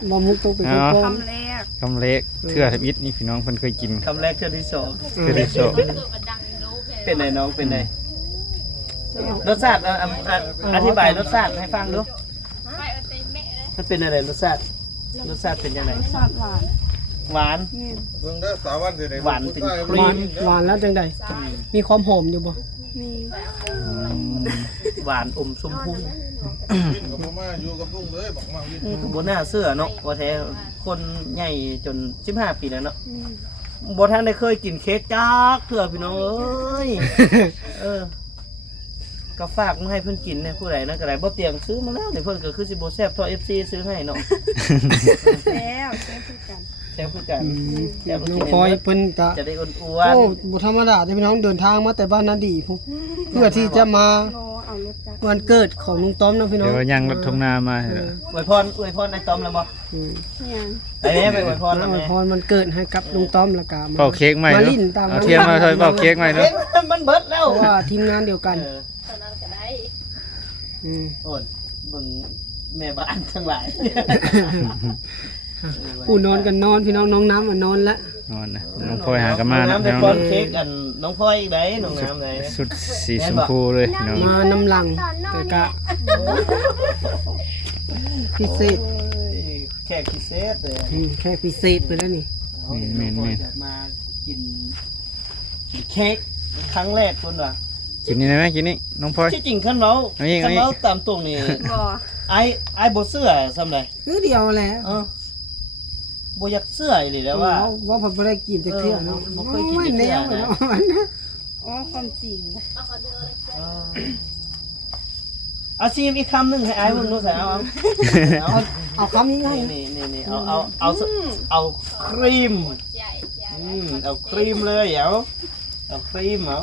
บ่มุกตกเป็นคน คำแรก คำเล็กเทื่อทบิดนี่พี่น้องเพิ่นเคยกิน คำแรกเทื่อที่สอง เทื่อที่สอง เป็นไงน้องเป็นไงรสชาติอธิบายรสชาติให้ฟังดูมันเป็นอะไรรสชาติเป็นยังไง รสชาติหวาน หวาน นี่ เบิ่งเด้อสาววันสิได้ หวานเป็นค ห รี วาน ม หวานแล้วจังไดมีความหอมอยู่บ่ มี หวานอมชมพู วินกับพ่อมาอยู่กับลุงเลยบอกมาวิน บนหน้าเสื้อเนาะว่าแท้คนใหญ่จน15ปีแล้วเนาะ มี บ่ท่านได้เคยกินเค้กจักเถื่อพี่น้องเอ้ยก็ฝากมาให้เพิ่นกินเนี่ยผู้ใดนะก็ได้บ่เตียงซื้อมาแล้วนี่เพิ่นก็คือสิบ่แซ่บเท่า FC ซื้อให้เนาะ แซ่บคือกัน แซ่บคือกัน น้องพลอยเพิ่นก็ จะได้อ้วน โอ้บ่ธรรมดาเด้อพี่น้องเดินทางมาแต่บ้านนาดีพุ่นเพื่อที่จะมา โลเอารถจักร วันเกิดของลุงต้อมนะพี่น้อง เดี๋ยวยังรถทงนามาเหรอ ๆอวยพรในต้อมแล้วบ่ อืม ยัง ไปแม่ไปอวยพรแล้ว อวย แม่ พรวันเกิดให้กับลุงต้อมแล้วก็มา เป่าเค้กใหม่ มา เนาะ ลิ้นตาม เอาเทียนมาซอยเป่าเค้กใหม่เนาะ มันเบิดแล้ว เพราะว่าทีมงานเดียวกัน ม โอ้ยเบิ่งแม่บ้านทั้งหลาย ผู้นอนกันนอนพี่น้องน้องน้ำนอนละ นอนนะน้องพลอยหากันมา น้ นะ ไป พี่น้อง ป้อนเค้กอันน้องพลอยอีกได้น้องน้ำไหน สุดสีชมพูเลยพี่น้อง มาน้ำหลังแต่กะพิเศษ แขกพิเศษเลย แค่พิเศษไปแล้วนี่ จะมากินเค้กครั้งแรกคนว่ะ กินนี่ได้ไหมกินนี่น้องพลอย ที่จริงขั้นเรา เอาอีก ขั้นเราตามตรงนี่ บ่ ไอ้บ่เสื้อซ้ำใด คือเดียวแหละ บ่อยากเสื้ออีหลีแล้วว่า ว่าผมไม่ได้กินจากเทื่อเนาะ บ่เคยกินจักเทื่อนะ เนาะ อ๋อความจริง เอาซีมอีกคำหนึงให้ไอ้เบิ่งดูใส่เอา เอาคำนี้ไง นี่เอาครีมเอาครีมเลยเอาครีมเอา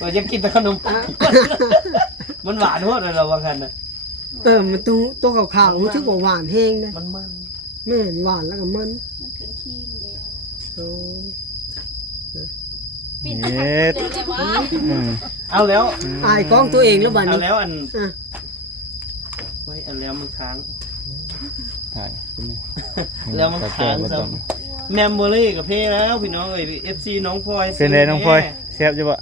ว่าจะกินแต่ขนมปังมันหวานโหดเลยเราว่ากันนะ มันตัวขาวๆรู้สึกว่าหวานแห้งนะ มัน แม่นหวานแล้วก็มัน มันเป็นขี้เลย โอ้ เน็ดอืม เอาแล้ว อายกล้องตัวเองแล้วบัด เอา นี้ แล้วอัน อ่ะ เฮ้ยอันแล้วมันค้าง ถ่ายคุณนี่ แล้วมันค้างซ้ำแมมโมรี่กับเพ่แล้วพี่น้องเอ้ย FC น้องพลอย เป็นไงน้องพลอยแซ่บจ้ะบ่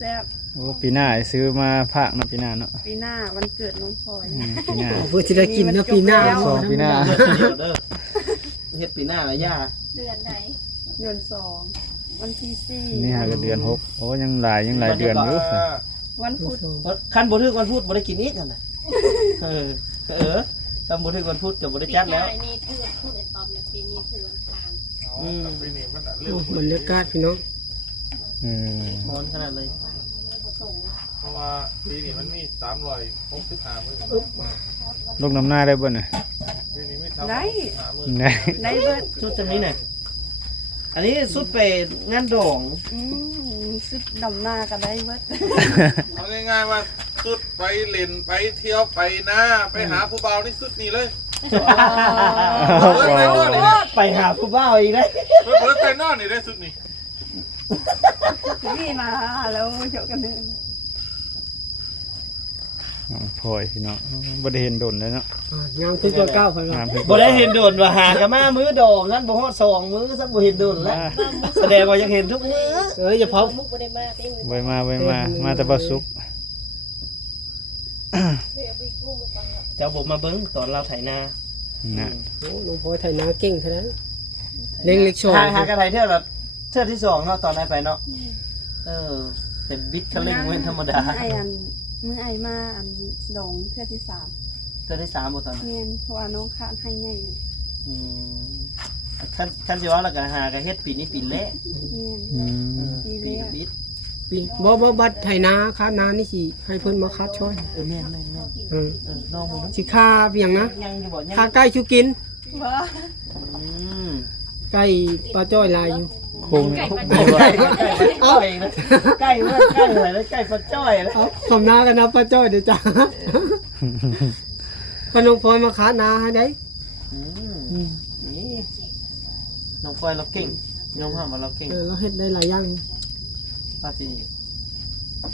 แซ่บ โอ้ปีหน้าซื้อมาภาคนะปีหน้าเนาะ ปีหน้าวันเกิดน้องพลอย ปีหน้า เพื่อที่ได้กินนะปีหน้า สองปีหน้า เด้อเฮ็ดปีหน้าแล้วย่า เดือนใดเดือน2วันที่4 นี่หากันเดือนหกโอ้ยังหลายเดือนอยู่ วันพุธ คันบ่ถึกวันพุธบ่ได้กินอีกกันน่ะคันบ่ถึกวันพุธก็บ่ได้จัดแล้ว นี่ถือวันพุธไอ้ตอมเนี่ยปีนี้ถือวันคาน ปีนี้มันเร็ โอ้ ว บรรยากาศพี่น้อง ร้อนขนาดเลย เพราะว่าปีนี้มันมี365มื้อ ลูกน้ำหน้าได้บ่น่ะ ปีนี้มี ได้ 365มื้อ ได้ ได้เบิด ชุดจำนี้หน่อยอันนี้สุดไปงานดอง ซึบดำหน้าก็ได้เบิด เอาง่ายๆว่าสุดไปเล่นไปเที่ยวไปหน้าไปหาผู้บ่าวนี่สุดนี่เลย ไปหาผู้บ่าวอีกได้ เพิ่นไปนอนนี่ได้สุดนี่ นี่มาแล้วเจาะกันเนิน พลอยพี่น้องบ่ได้เห็นดนแล้วเนาะ งามขึ้นกว่าเก้าพัน งามเพิ่น บ่ได้เห็นโดนว่าหากันมามื้อดองงั้นบ่ฮอด2มื้อซะบ่เห็นโดนแล้วแสดงว่าอยากเห็นทุกมื้อ อย่าเผา มุกบ่ได้มาติ้ง ไว้มาแต่บ่สุก เพื่อไปกู้มาฟัง เจ้าบ่มาเบิ่งตอนเราไถนา นะ โอ้ลุงพลอยไถนาเก่งเท่านั้นเล็งเล็กโชว์ หากันไถเที่ยวละเที่ยวที่2เนาะตอนได้ไปเนาะแต่บิ๊กคันเร่งเว้นธรรมดา ไออันมือไอมาอันดองเทื่อที่3 เที่ยวที่3บ่ตอนนั้น แม่นเพราะว่าน้องข้านให้ใหญ่อยู่ คันสิว่าแล้วก็หากันเฮ็ดปีนี้ปีแรก แม่น อืม ปี ปี แรก บิด ปีบ่บัดไถนาคาดนานี่สิให้เพิ่นมาคัดช่วย แม่น น้องบ่ สิค่าเพียงนะ ยังอยู่บ่ยัง ค่าใกล้ชูกิน บ่ ใกล้ปลาจ้อยลายอยู่ คง ใกล้ปลาจ้อยนะใกล้เลยแล้วใกล้ปลาจ้อยแล้ว เอาสมนากันนะปลาจ้อยเดี๋ยวจ้าพนมพลอยมาคัดนาให้ได้ นี่น้องพลอยเราเก่งน้องห้ามว่าเราเก่ง เราเฮ็ดได้หลายอย่าง ภ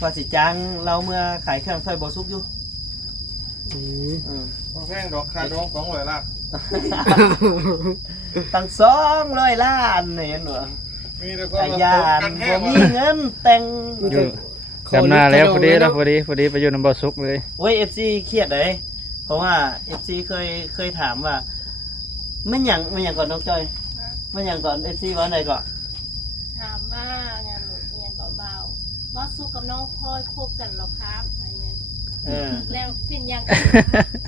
าษีจ้างเราเมื่อขายเครื่องซอยบ่ซุกอยู่ บ่แพงดอกค่าดอง200ล้าน ตั้ง200 ล้านเห็นบ่ มีแต่คน อา มา ญา ตบ น กันแห้ บ่ ง มีเงินแต่ง อยู่ดำหน้าแล้วพอดีแล้วพอดีไปอยู่น้ำบ่สุกเลย โอ้ย FC เครียดเลยเพราะว่า FC เคยถามว่ามันหยังก่อนน้องจอยมันหยังก่อน FC ว่าไหนก่อน ถามว่างานยังก็เบาว่าสู้กับน้องพลอยคบกันหรอครับอะไรเงี้ย แล้วเป็นยัง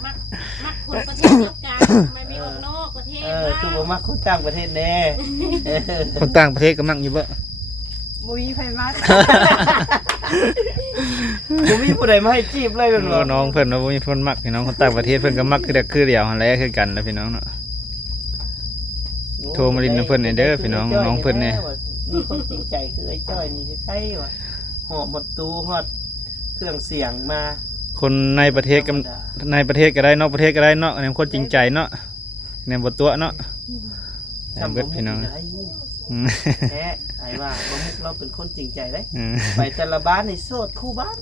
มักคนประเทศเดียวกันทำไมไม่ออกนอกประเทศบ้าง คือบ่มักคนต่างประเทศแน่ คนต่างประเทศก็มักอยู่บ่ บุยไฟมัด บ่มีผู้ใดมาให้จีบเลยเป็นบ่ น้องเพิ่นว่าบ่มีคนมักพี่น้องคนต่างประเทศเพิ่นก็มักคือเดียวหั่นแหละคือกันนะพี่น้องเนาะ โทรมาลิ้นเพิ่นให้เด้อพี่น้องน้องเพิ่นเนี่ย มีคนจริงใจคือไอ้จ้อยนี่ใครวะหอบหมดตู้ฮอดเครื่องเสียงมา คนในประเทศกับในประเทศก็ได้นอกประเทศก็ได้เนาะแนวคนจริงใจเนาะแนวบ่ตัวเนาะเบิดพี่น้อง อืม แท้ไอ้ว่าบ่มุกเราเป็นคนจริงใจเด้ อืม ไปแต่ละบ้านนี่โสดคู่บ้าน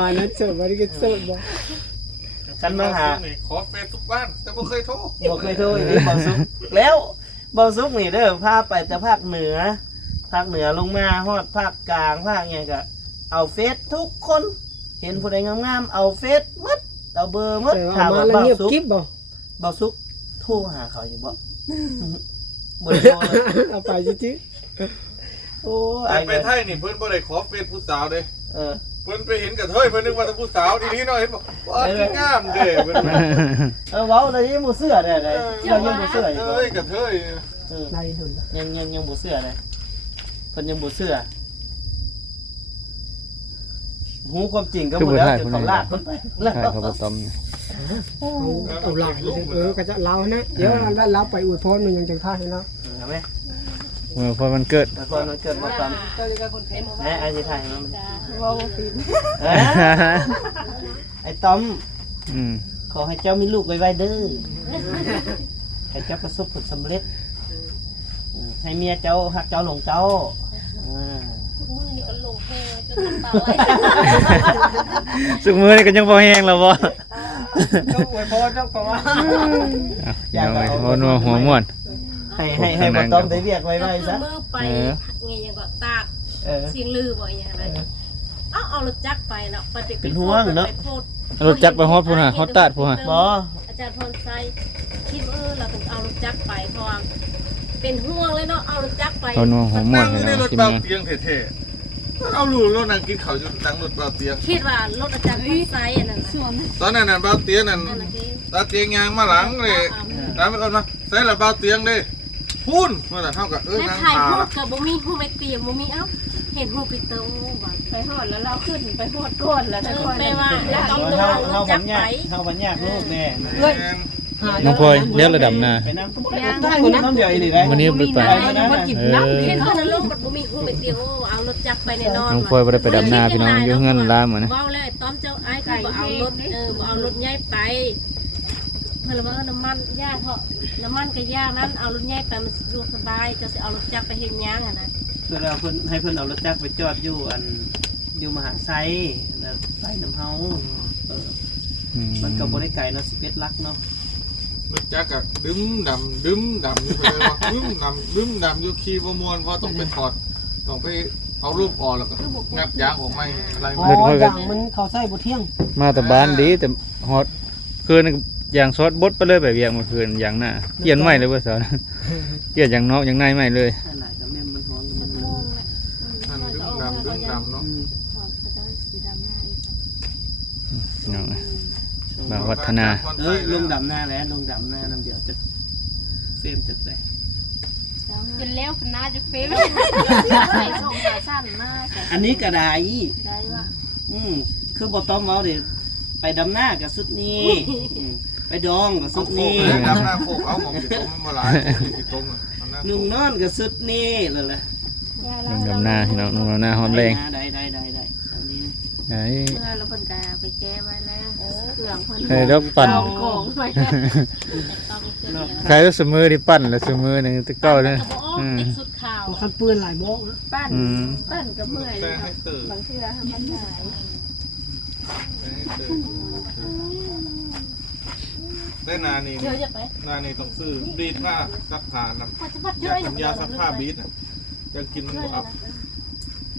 มานั้นเสิร์ฟมาดิก็เสิร์ฟบ่ ฉันมาหา ขอเฟซทุกบ้านแต่บ่เคยโทร บ่เคยโทรอีกบ่ซุกแล้วบ่ซุกนี่เด้อพาไปแต่ภาคเหนือลงมาฮอดภาคกลางภาคหยังก็เอาเฟซทุกคน เห็นผู้ใดงามๆเอาเฟซหมดเอาเบอร์หมด แต่ ถา เอา ม มา ว่า แล้ว บ่าว เงียบ ซุก กิ๊บบ่ บ่าวซุกโทรหาเขาอยู่บ่บ่ได้โทรเลย เอาไปจิ๊ โอ้ แต่ ไอ้ ไปไทยนี่เพิ่นบ่ได้ขอเฟซผู้สาวเด้ เออ เพิ่นไปเห็นกระเทยเพิ่นนึกว่าแต่ผู้สาวทีนี้เนาะเห็นบอกว่าคืองามเด้เพิ่นว่า เว้าได้ยังบ่เชื่อได้เรายังบ่เชื่ออยู่ เอ้ยกระเทย เออ ๆไรหุ่น ยังบ่เชื่อเลยเพิ่นยังบ่เชื่อหูความจริงก็บ่แล้วจนเขาลากเพิ่นไปแล้ว ใช่เขาบ่ตอม เอาเหล่าก็จะเล่านะเดี๋ยวเราไปอวยพรมันยังจังท่าให้เนาะ เห็นไหม เมื่อพอมันเกิด แต่คนมันเกิดบ่ตามแม่ไอ้สิถ่ายมัน ว่าปิด ไอ้ต้อม อืม ขอให้เจ้ามีลูกไวๆเด้อให้เจ้าประสบผลสำเร็จให้เมียเจ้าฮักเจ้าหลงเจ้า ทุกมือนี่ก็ลงแพจนน้ำตาไหล สุกมื้อนี่ก็ยังบ่แห้งแล้วบ่ ต้องอวยพรเจ้าก็ว่า อย่าไปหัวม่วน ให้บ่ต้อมได้เรียกไว ก็ ๆ คือ ซะ มือไปไงยังก็ตาก เออ เสียงลือบ่อย่างไรเอารถจักรไปเนาะไป เป็นห่วงเนาะ รถจักรไปฮอดพุ่นน่ะฮอดตาดพุ่นน่ะ บ่ อาจารย์พรไซคิดว่าเราต้องเอารถจักรไปเพราะว่าเป็นห่วงเลยเนาะเอารถจักรไป เอานัวหัวม่ว นั่ น ง ให้ ใน น้ ร อง ถ กิน เบา เนาะ เตียงเท่ๆเอาลูกแล้วนั่งกินข้าวอยู่นั่งรถเบาเตียง คิดว่ารถอาจารย์พรไซอันนั้นส่วน ตอนนั้นน่ะเบาเตียงนั่น นั่นนะที่ ตาเตียงยางมาหลังเลยตามไปก่อนมาใส่ละเบาเตียงเด้พูนเมื่อน่ะเท่ากับแม่นาง ถ่าย พา รูปกับบ่มีหูไม่เตียมบ่มีเอ้าเห็นหูปิเตอร์บ่ไปหอดแล้วเราขึ้นไปหอดก่อนแล้วไปว่าแล้วต้องตัวรถจักรไป เฮาบัญญัติลูกแน่ น้องพลอยเลี้ยวระดับหน้า ไปน้ำเดียวอีกได้ วันนี้ไป เห็นเขาในโลกมันบ่มีหูไม่เตียมเอารถจักรไปแน่นอน น้องพลอยบ่ได้ไปดำหน้าพี่น้องอยู่เฮือนลาเหมือนนะ เว้าแล้วต้อมเจ้าไอ้คือบ่เอารถบ่เอารถใหญ่ไปเพิ่นว่าน้ำมันย่าเถาะน้ำมันก็ย่านั้นเอารถใหญ่ไปมันสะดวกสบายจะสิเอารถจักรไปเฮ็ดหยังอ่ะนะ เพื่อเพิ่นให้เพิ่นเอารถจักรไปจอดอยู่อยู่มหาไซแล้วไซน้ำเฮามันก็บ่ได้ไกลเนาะ11ลักเนาะ รถจักรอะดึมดำอยู่เลยว่าดึมดำอยู่ขี่บ่ม่วนเพราะต้องไปถอดต้องไปเอารูปออกแล้วก็งัดยางออกมาอะไร อ๋ มา ออย่างมันเขาใส่บ่เที่ยง มาแต่บ้านดีแต่ฮอดคืนอย่างซอสบดไปเลยแบบเวียงเมื่อคืนอย่างหน้าเปลี่ยนใหม่เลยเว่าสอนเปลี่ยนอย่างนอกอย่างในใหม่เลย ขนาดกับแม่มันฮ้อนมัน ดึมดำเนาะ พี่น้องบางวัฒนา ลงดำหน้าแล้วลงดำหน้าน้ำเดียวจะเฟรมจะได้ จนแล้วน่าจะเฟ้ใส่ส่งขาสั้นมาก อันนี้ก็ได้ ได้ว่า คือบ่ต้องเมาเด้ไปดำหน้ากับสุดนี้ไปดองกับสุ เอา ด โค นี้ กดำหน้าโคกเอาหมองสิต้มมาหลายสิต้มอ่ะ นุ่งนอนกับสุดนี้เลยแหละ ลงดำหน้าพี่น้องลงดำหน้าฮอนแรง ได้อันนี้ ไหน เมื่อเราเป็นกาไปแก้ไว้แล้วเครื่องเพิ่น ใครแล้วปั่น โกงไว้ ใครแล้วสมือที่ปั่นแล้วสมือนี่ตะเก้าเลย ติดสุดข่าว คันเปื้อนหลายบ่ ปั้น อืม ปั้นกับเมื่อย แต่ให้ตื่น บางเทื่อทำมันหาย ได้นานี่ เดี๋ยวจะไป นานี่ต้องซื้อบีทผ้าซักผ้าน้ ปัจจุบัน ำ เย ยา อะ ยาซักผ้าบีทน่ะจะกินมันก็อับ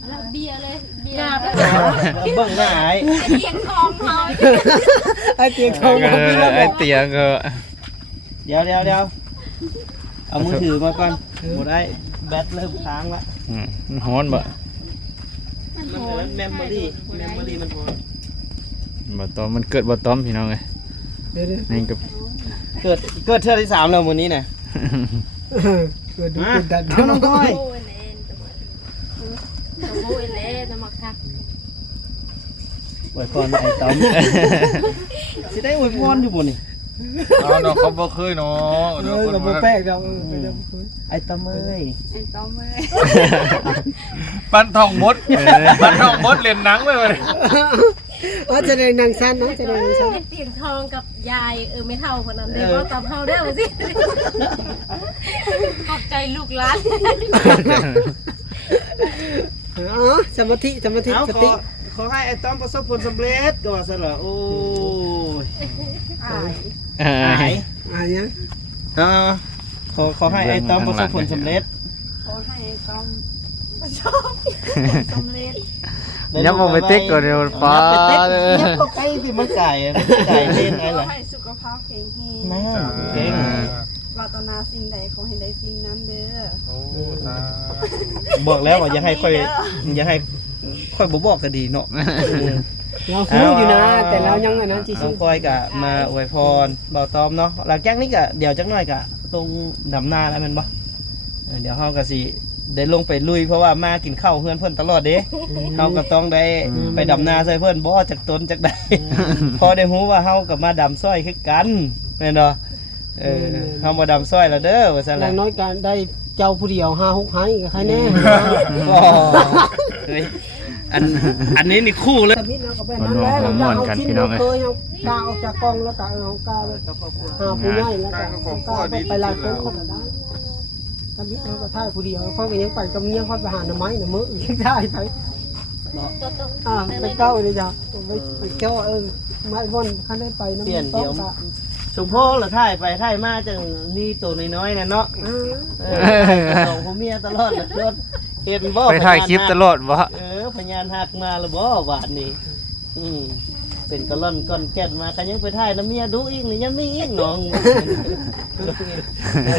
แล้วเบียร์เลยเบียร์ เบิ่งหน้าไอ้ เตียงทองเขา ไอ้เตียงทองเอาพี่แล้ว ไอ้เตียงก็ เดี๋ยวเอามือถือมาก่อนบ่ได้แบตเริ่มค้างละ มันฮ้อนบ่ มันเมมโมรี่มันพอ บ่ตอมมันเกิดบ่ตอมพี่น้องเอ้ย เดี๋ยว นี่ก็ เกิดเทื่อที่3แล้วมื้อนี้น่ะ เกิดดูเป็นดัน เอาน้องก้อย โอ้ยเล่นตัวโอ้ยเล่นจะมาคัก อวยพรไอ้ต้อมสิได้อวยพรอยู่บ่นี่ เอาเนาะเขาบ่เคยเนาะ เอ เดี๋ยว อ คน เรา มา แป้งเราไปเดี๋ยว ไอ้ต้อมเอ้ย ไอ้ต้อมเอ้ย ปันทองมดปันทองมดเล่นหนังไปเลย จะได้นางสั้นนะจะได้นางสั้น เตียงทองกับยายไม่เท่าคนนั้นเดี๋ยวก็ตามเท่าได้หรือสิขอบใจลูกหลาน อ๋อสมาธิสมาธิ เอา สติ ขอให้ไอ้ต้อมประสบผลสำเร็จก็ว่าซะละโอ้ย หาย อะไรยัง ขอให้ไอ้ต้อมประสบผลสำเร็จ ขอให้ไอ้ต้อมประสบสำเร็จ ยับเอาไปติ๊กก่อนเดี๋ยวฟ้า ยับเข้าใกล้สิมันไก่เล่นไอ้ ข เหร อ อ ให้สุขภาพแข็งแรง น่าเก่ง ปรารถนาสิ่งใดขอให้ได้สิ่งนั้นเด้อ โอ้ตา บอกแล้วว่าอย่าให้ค่อยบ่บอกก็ดีเนาะ เราพูดอยู่นะแต่เรายังอันนั้นจี น้ ซู องก้อยก็มาอวยพรเบาตอมเนาะหลังจากนี้ก็เดี๋ยวจักหน่อยก็ตรงดำนาแล้วแม่นบ่เดี๋ยวเฮาก็สิได้ลงไปลุยเพราะว่ามากินข้าวเฮือนเพิ่นตลอดเด้เฮาก็ต้องได้ไปดำนาใส่เพิ่นบ่จากตนจากใด พอได้ฮู้ว่าเฮาก็มาดำซ้อยคือกันแม่นบ่เฮามาดำซ้อยแล้วเด้อว่าซั่น อ ล่ะ ย่างน้อยการได้เจ้าผู้เดียว5-6ให้กับใครแน่ บ่เฮ้ยอันนี้นี่คู่เลย สมิธเราก็ไปนั้นแล้วเราเอาชิ้นเราเคยเอากาออกจากกองแล้วก็เอากาหาผู้ใหญ่แล้วก็กาไปหลายคนเขาก็ได้สมิธเราก็ท่ายผู้เดียวเขาก็ยังไปกับเมียเขาไปหาหน่อไม้หน่อมื้อยังได้ไป ตัว ไปเก้าเลยจ้ะไปเก้าไม้ว่อนขั้นได้ไปน้ำต้องกะ สมโพธิ์ละถ่ายไปถ่ายมาจังนี่ตัวน้อยๆน่ะเนาะส่งพ่อเมียตลอดน่ะรถเห็นบ่ ไปถ่ายคลิปตลอดบ่ พยานหักมาแล้วบ่บาดนี้เป็นกะล่อนก้อนแก่นมาคันยังไปถ่ายน้ำเมียดูอีกนี่ยังมีอีกน้อง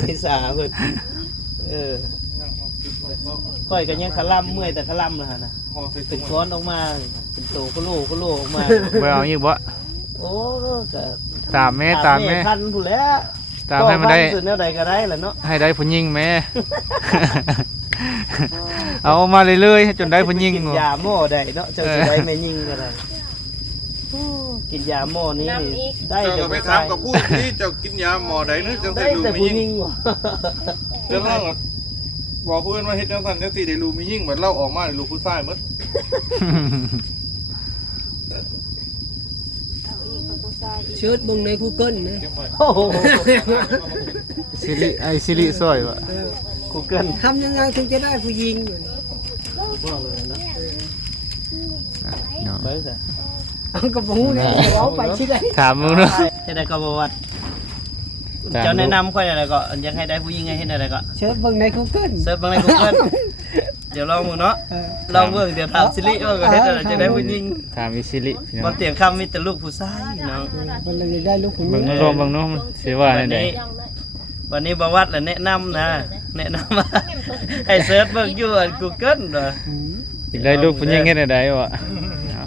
ที่สาเพิ่นค่อยก็ยังคลำเมื่อยแต่คลำล่ะนะ ห่อใส่ เป็ ถุ น ง ก้อนออกมาเป็นโตโคโลออกมา บ่เอาอีกบ่ โอ้ก็ ตามแม่ ทันผู้แล้ว ตามให้มันได้ สุดแนวใดก็ได้แหละเนาะ ให้ได้ผู้หญิงแม่ เอามาเรื่อยๆจนได้ผู้หญิง กินยาหม้อได้เนาะเจ้าจะได้ไม่ยิงก็ได้กินยาหม้อนี้นี่ได้ เจ้า แต่ ก็ไป ผู้ ถา ชาม ย กับผู้ที่เจ้ากินยาหมอใดนึกจัง ได้ ได้รู้ แต่ มี ผู้ ยิ่ง ยิงว่ะ เจ้าเล่าก็บอกเพื่อนว่าเฮ็ดจังซั่นจังซี่ได้รู้มียิ่งเหมือนเล่าออกมาได้รู้ผู้ชายหมด เอาอีกกับผู้ชายอีก เชิดบึงใน Google นะ เก็บไว้ โอ้โห ซิริซอยบ่ กูเกิล ทำยังไงถึงจะได้ผู้หญิง บอกเลยเนาะ เนาะ ไปซะ เอากระปูเนี่ยเอาไปที่ไหน ถามมึงเนาะ เฮ็ดได้ก็บ่วัดเจ้าแนะนำค่อยอะไรก็ยังให้ได้ผู้หญิงให้เฮ็ดอะไรก็ เชิดบึงใน Google เสิร์ฟเบิ่งใน Google เดี๋ยวลองมึงเนาะลองเบิ่งเดี๋ยวถามซิริว่าก็เฮ็ดอะไรจะได้ผู้หญิง ถามอีซิริพี่น้ บ่ อง เตียงคำมีแต่ลูกผู้ชายเนาะ มันเลยได้ลูกผู้หญิ เบิ่ ง งลองเบิ่งเนาะมันสิว่าได้ได วันนี้บวัดแหละแนะนำนะแนะนำว่าให้เสิร์ชเบิ่งอยู่อัน Google เด้อ อีกได้ลูกผู้หญิงเฮ็ดได้บ่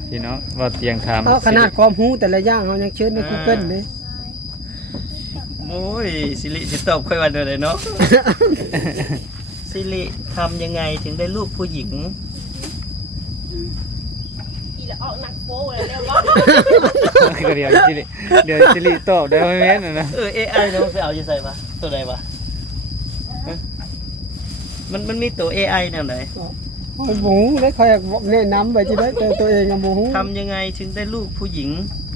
พี่น้องว่าเตียงถาม ขนาดความรู้แต่ละอย่างเขายังเชิดใน Google เลย โอ้ยสิริสิตอบค่อยวันเดียวเลยเนาะ สิริทำยังไงถึงได้ลูกผู้หญิง อีละออกหนักโป้เลยแล้วว่า ก็เดี๋ยวซิริตอบได้บ่แม่นนะ AI เนาะไปเอาอยู่ใส่ปะตัวใดปะฮะมันมีตัว AI แนวไหน หมูได้คอยแนะนำไปที่ได้ตัวเองกับหมู ทำยังไงถึงได้ลูกผู้หญิง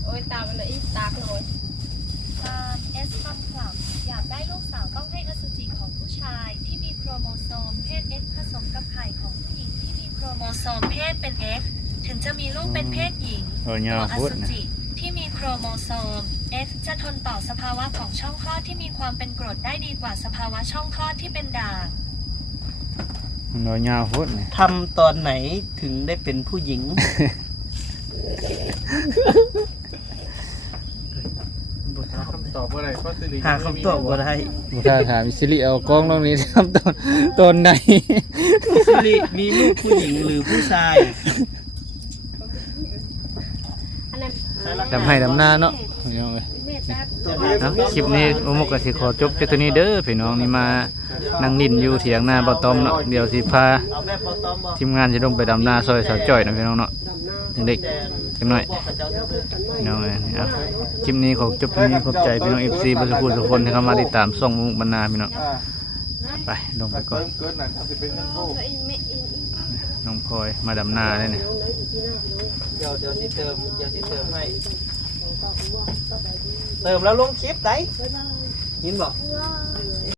โอ้ยตามันเลยอีตากหน่อย เอสคำถามอยากได้ลูกสาวต้องให้อสุจิของผู้ชายที่มีโครโมโซมเพศ X ผสมกับไข่ของผู้หญิงที่มีโครโมโซมเพศเป็น X ถึงจะมีลูกเป็นเพศหญิง โอ้ย ตั ยาว วอ พุด สุ นะ จิที่มีโครโมโซม X จะทนต่อสภาวะของช่องคลอดที่มีความเป็นกรดได้ดีกว่าสภาวะช่องคลอดที่เป็นด่าง โอ้ยยาวพุดนะ ทำตอนไหนถึงได้เป็นผู้หญิง คำตอบอะไรเพราะสิริ หาคำตอบบ่ได้ บ่ถ้าถามสิริเอากล้องลงนี้ทำตอนไหน สิริมีลูกผู้หญิงหรือผู้ชาย อันนั้น ดำให้ดำหน้าเนาะพี่น้องเอ้ย เมตตา เนาะคลิปนี้โอมกก็สิขอจบแต่ตัวนี้เด้อพี่น้องนี่มานั่งนินอยู่เถียงนาบ่ต้อมเนาะเดี๋ยวสิพา เอาแม่พอต้อมบ่ ทีมงานสิลงไปดำนาซอยสาวจ้อยนะพี่น้องเนาะ ดำหน้า จังได๋จังหน่อย บอกกับเจ้าเด้อ พี่น้องเอ้ยเอาคลิปนี้ขอจบตรงนี้ขอบใจพี่น้อง FC บ่ทุกคนทุกคนที่เข้ามาติดตามช่องมุกบรรณาพี่น้อง อ่า ไปลงไปก่อน เกินนั่นสิเป็นเงินโทษ น้องพลอยมาดำนาเลยเนี่ย เดี๋ยวสิเติมให้ เติมแล้วลงคลิปได้ยินบอก